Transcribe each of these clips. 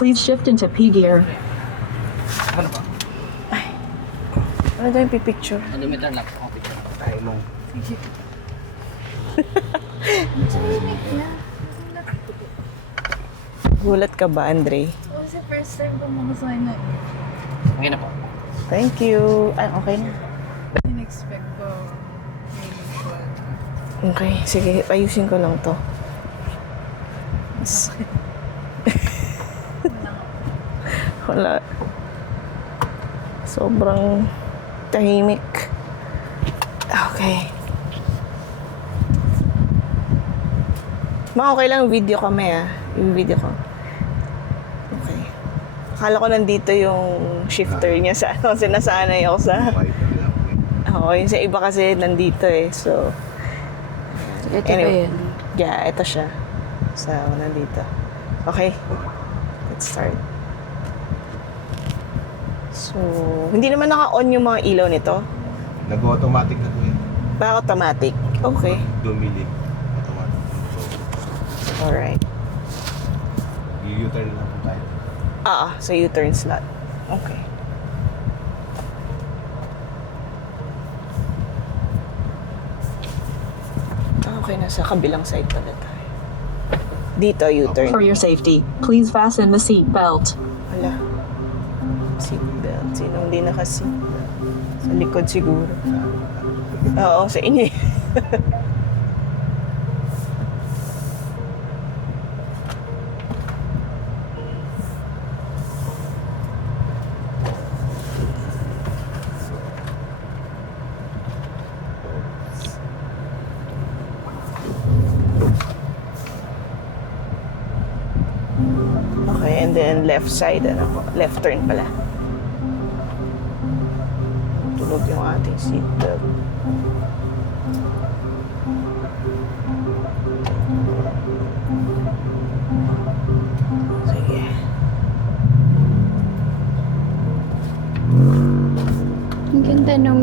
Please shift into P gear. Ano ba? Ano daw yung pipicture? Ano may turn lang? Ako picture. Tayo mo. Gulat ka ba, Andre? Kasi first time ko makasign na Okay na po. Thank you. Ay, okay na. in-expect ko may usual. Okay, sige. Ayusin ko lang to. Wala. Sobrang tahimik. Okay. Okay lang video kami yung video ko. Okay. Akala ko nandito yung shifter niya sa ano, sinasanay ako sa... Fighter lang. Oo, yung sa iba kasi nandito So, Ito anyway. ba yan? Yeah, ito siya. So, nandito. Okay. Let's start. So, hindi naman naka-on yung mga ilaw nito. Nag-automatic na po yun. Ba automatic? Okay. Dumilim. Automatic. Alright. U-turn lang po tayo. Sa U-turn slot. Okay. Okay, nasa kabilang side pala tayo. Dito, U-turn. For your safety, please fasten the seat belt. Wala. Seatbelt. Sinong di naka-seatbelt? Sa likod siguro. Oo, sa inyo. Okay, and then left side, left turn pala. Tulog yung ating seatbelt. Sige. Ang ganda nung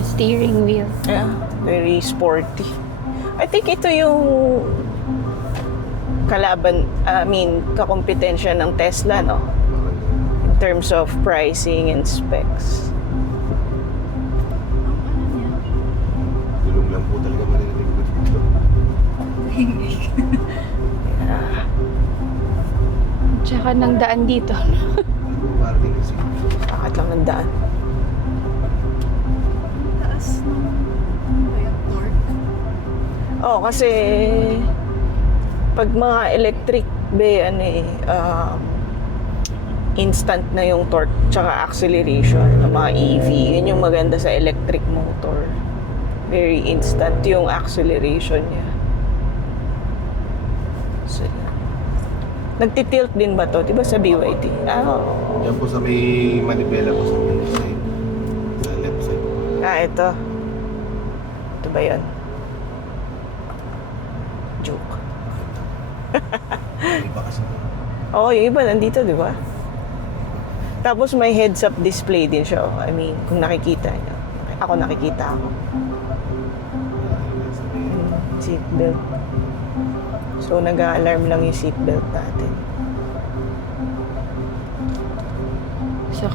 steering wheel. Yeah, very sporty. I think ito yung kakompetensya ng Tesla, no? In terms of pricing and specs. Gulong lang po talaga marinig ko dito. Hindi. Yeah. Tsaka nang daan dito. Nag-parting kasi. Bakit lang ng daan? Taas ng ano ba yung torque? Kasi pag mga electric instant na yung torque tsaka acceleration ng mga EV. Yun yung maganda sa electric motor. Very instant yung acceleration niya. So, nagtitilt din ba to? Diba sa BYD? Yan po sa may manibela po sa left side. Sa left side. Ito. Ito ba yun? Joke. Iba kasi po. Oo, yung iba nandito, di ba? Tapos may heads-up display din siya. I mean, kung nakikita niyo. Ako nakikita ako. Seatbelt. So, nag-a-alarm lang yung seatbelt natin. So,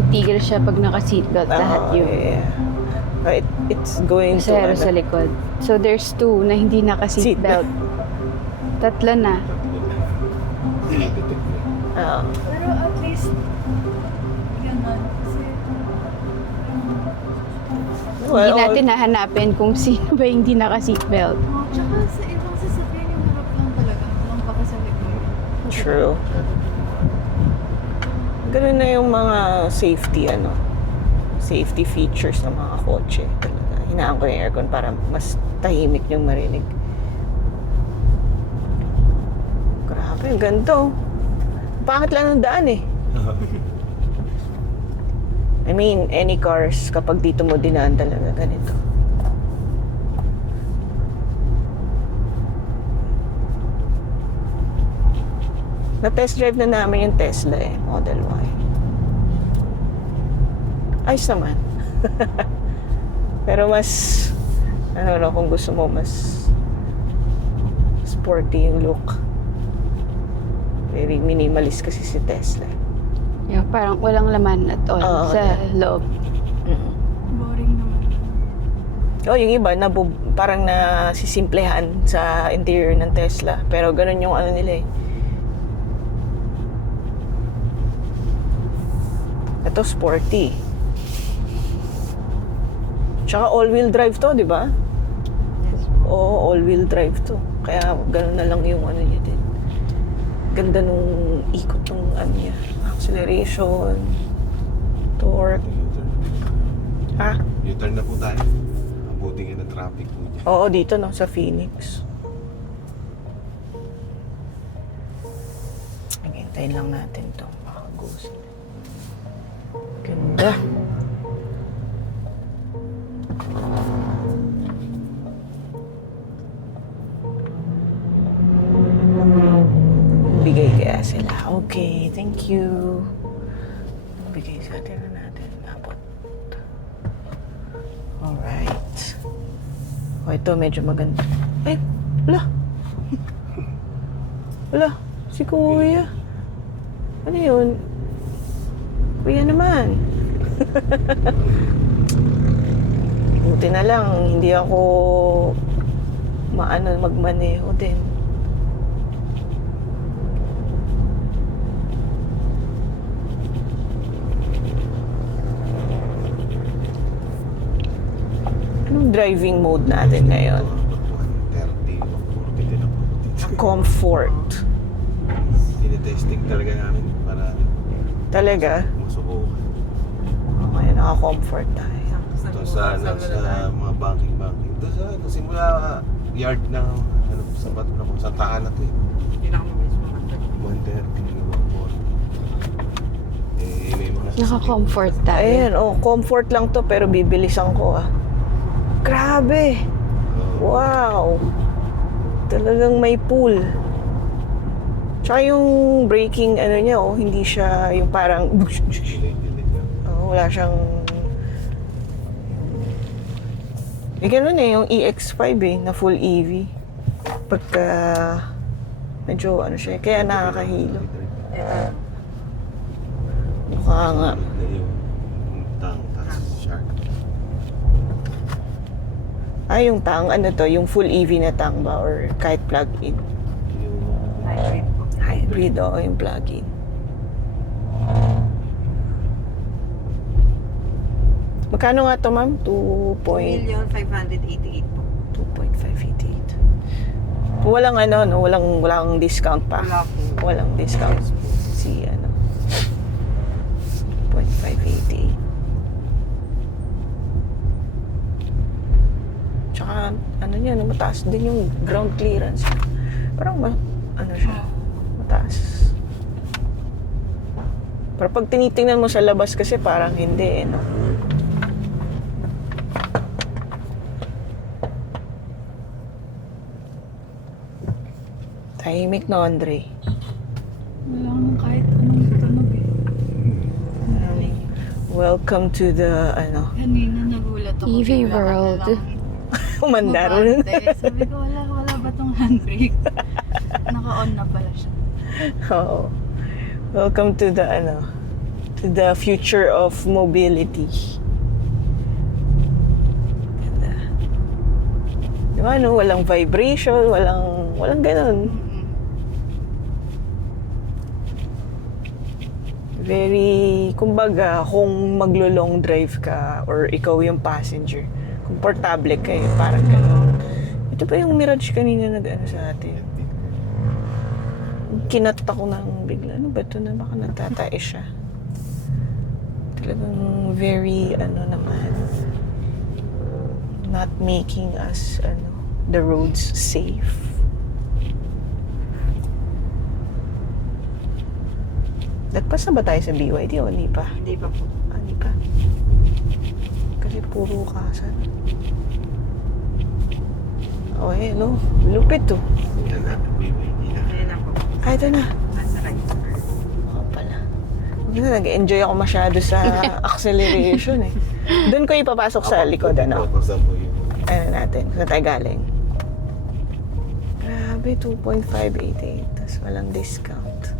titigil siya pag naka-seatbelt lahat yun. Yeah. It's going to... Zero sa likod. So, there's 2 na hindi naka-seatbelt. Tatlo na. Pero at least, ganun. Kasi, Hindi natin nahanapin kung sino ba yung hindi naka-seatbelt. tsaka sa ibang sasakyan yung harap lang talaga. Walang pakasalit mo. True. Ganun na yung mga safety features ng mga kotse talaga. Hinaan ko yung aircon para mas tahimik yung marinig. Grabe, ang ganda. Pangit lang ng daan I mean, any cars kapag dito mo dinaan talaga ganito. Na-test drive na namin yung Tesla Model Y. Ayos naman. Pero mas, kung gusto mo, mas sporty yung look. Very minimalist kasi si Tesla. Yeah, parang walang laman at all Oo, sa yeah. loob. Boring naman. Yung iba, parang nasisimplehan sa interior ng Tesla. Pero ganun yung ano nila eh. Ito, sporty. Tsaka all-wheel drive to, di ba? Oo, all-wheel drive to. Kaya ganun na lang yung ano niya din. Ganda nung ikot nung ano niya. Acceleration, torque. U-turn. Ha? U-turn na po tayo. Mabuti nga na traffic po dyan. Oo, dito no, sa Phoenix. Hintayin lang natin to. Maka-ghost. Ganda. Bigay kaya sila. Okay, thank you. Bigay sa atin na natin. Abot. Alright. O, ito medyo maganda. Ay, wala. Wala. Si Kuya. Ano yun? Kuya naman. Buti na lang, hindi ako magmaneho din. Anong driving mode natin ngayon? 130, 140 din ako. Comfort. Tinetesting talaga namin para Talaga? masubukan. Okay, naka-comfort tayo. Ito sa mga banking. Ito sa simula yard ng sa taan na ito eh. Pinakamabilis mo nga. 130, 140. May mga Naka-comfort tayo. Ayan, comfort lang to pero bibilisan ko ah. Grabe! Wow! Talagang may pool. Tsaka yung braking niya hindi siya yung parang wala siyang ganun yung EX5 na full EV. Pagka medyo siya, kaya nakakahilo. Mukha nga. Yung tang, tas shark. Yung tang, yung full EV na tang ba? Or kahit plug-in? Hybrid, yung plug-in. Magkano nga to, ma'am? 2,588 po. 2.588. Walang walang discount pa. Wala po. Walang discount. Si 2.588. Tsaka, mataas din yung ground clearance. Parang siya, mataas. Pero pag tinitingnan mo sa labas kasi parang hindi no? Tahimik na, Andre. Wala naman kahit anong tunog eh. Welcome to the, Kanina nagulat ako. EV bigla ka world. na lang umandar. bumante. Sabi ko, wala ba tong handbrake? Naka-on na pala siya. Oo. Welcome to the, to the future of mobility. Ganda. Diba, walang vibration, walang ganun. Very, kumbaga, kung maglo-long drive ka or ikaw yung passenger, komportable kayo, parang ganun. Ito pa yung Mirage kanina sa atin. Kinat ako ng bigla. Ano ba ito na? Baka natatae siya. Talagang very, naman, not making us, the roads safe. Nagpas na ba tayo sa BYD o hindi pa? Hindi pa po. Hindi pa. Kasi puro kasan. Hello. Lupit to. Yan natin, BYD na. Ayan na po. Ito na. Nasa right. Pala. Nag-enjoy ako masyado sa acceleration eh. Doon ko ipapasok sa likod, Tapos po yun. natin, sa tayo galing. Grabe, 2.588. Tapos walang discount.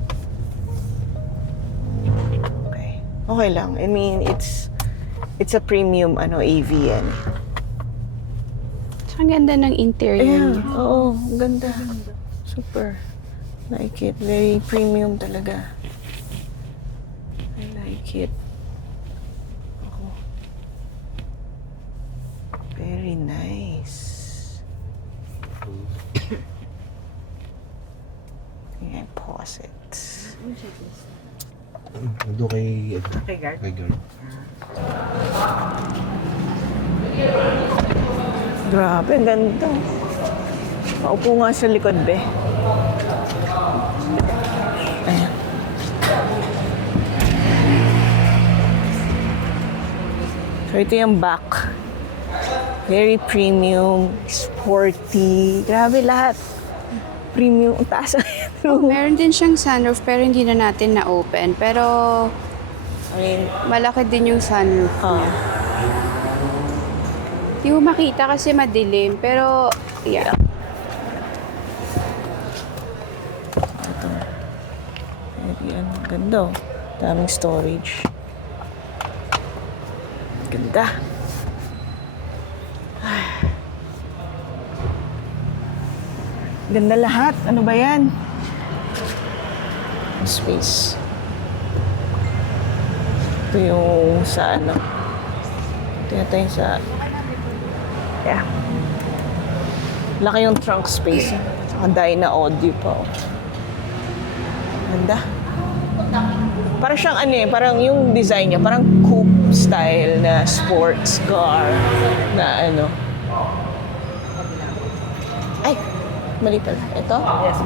Okay lang. I mean, it's a premium AV yan. Tsaka ang ganda ng interior Ayan, niya. oo, ganda. Super. Like it. Very premium talaga. I like it. Ako. Very nice. Ayan, pause it. Doon kay guard. Grabe, ang ganda. Paupo nga sa likod, be. Ayan. So, ito yung back. Very premium, sporty. Grabe lahat. Premium. Ang taas ang room. Meron din siyang sunroof pero hindi na natin na-open. Pero I mean, malaki din yung sunroof niya. Hindi mo makita kasi madilim. Pero, yeah. Ayan, ganda. Daming storage. Ganda. Ganda lahat. Ano ba yan? Space. Ito yung sa ano. Ito yata yung sa... Yeah. Laki yung trunk space. Saka Dyna audio pa. Oh. Ganda. Parang siyang parang yung design niya, parang coupe style na sports car na Ay, mali pala. Ito? Yes.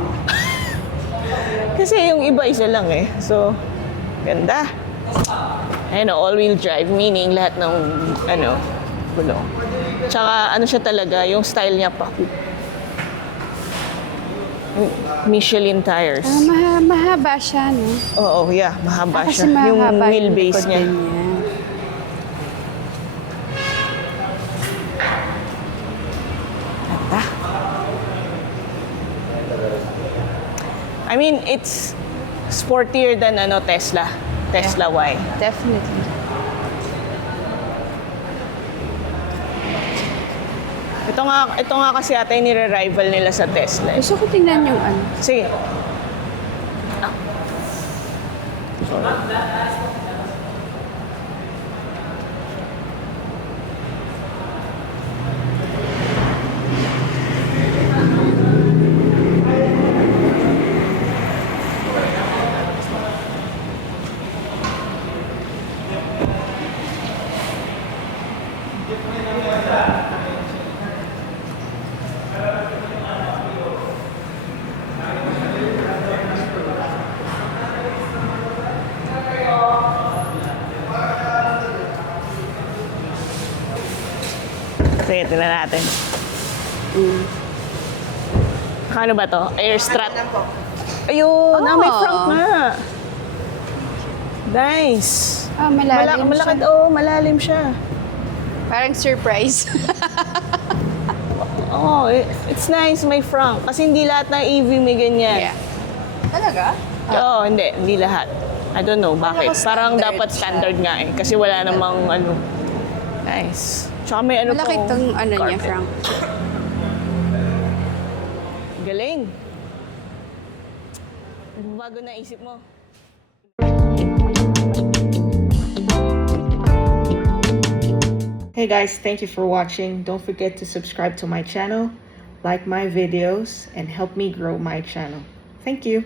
Kasi yung iba isa lang So, ganda. All-wheel drive, meaning lahat ng, gulong. Tsaka, siya talaga, yung style niya pa. Michelin tires. Mahaba siya, no? Oo, yeah, mahaba Kasi siya. Yung mahaba wheelbase likod niya. din niya. Ganda. I mean, it's sportier than Tesla. Tesla Y. Definitely. Ito nga kasi ata yung nire-rival nila sa Tesla. Gusto ko tingnan yung Sige. Sige, tingnan natin. Ano ba to? Air strut. Ayun, may front nga. Nice. malalim Malaki, siya. malalim siya. Parang surprise. It's nice, may front. Kasi hindi lahat ng EV may ganyan. Yeah. Talaga? Oo, hindi lahat. I don't know bakit. Parang standard dapat standard nga Kasi wala namang Nice. Tsaka may Malaki pang itong niya, carpet. Frank. Galing. Bago na isip mo. Hey guys, thank you for watching. Don't forget to subscribe to my channel, like my videos, and help me grow my channel. Thank you.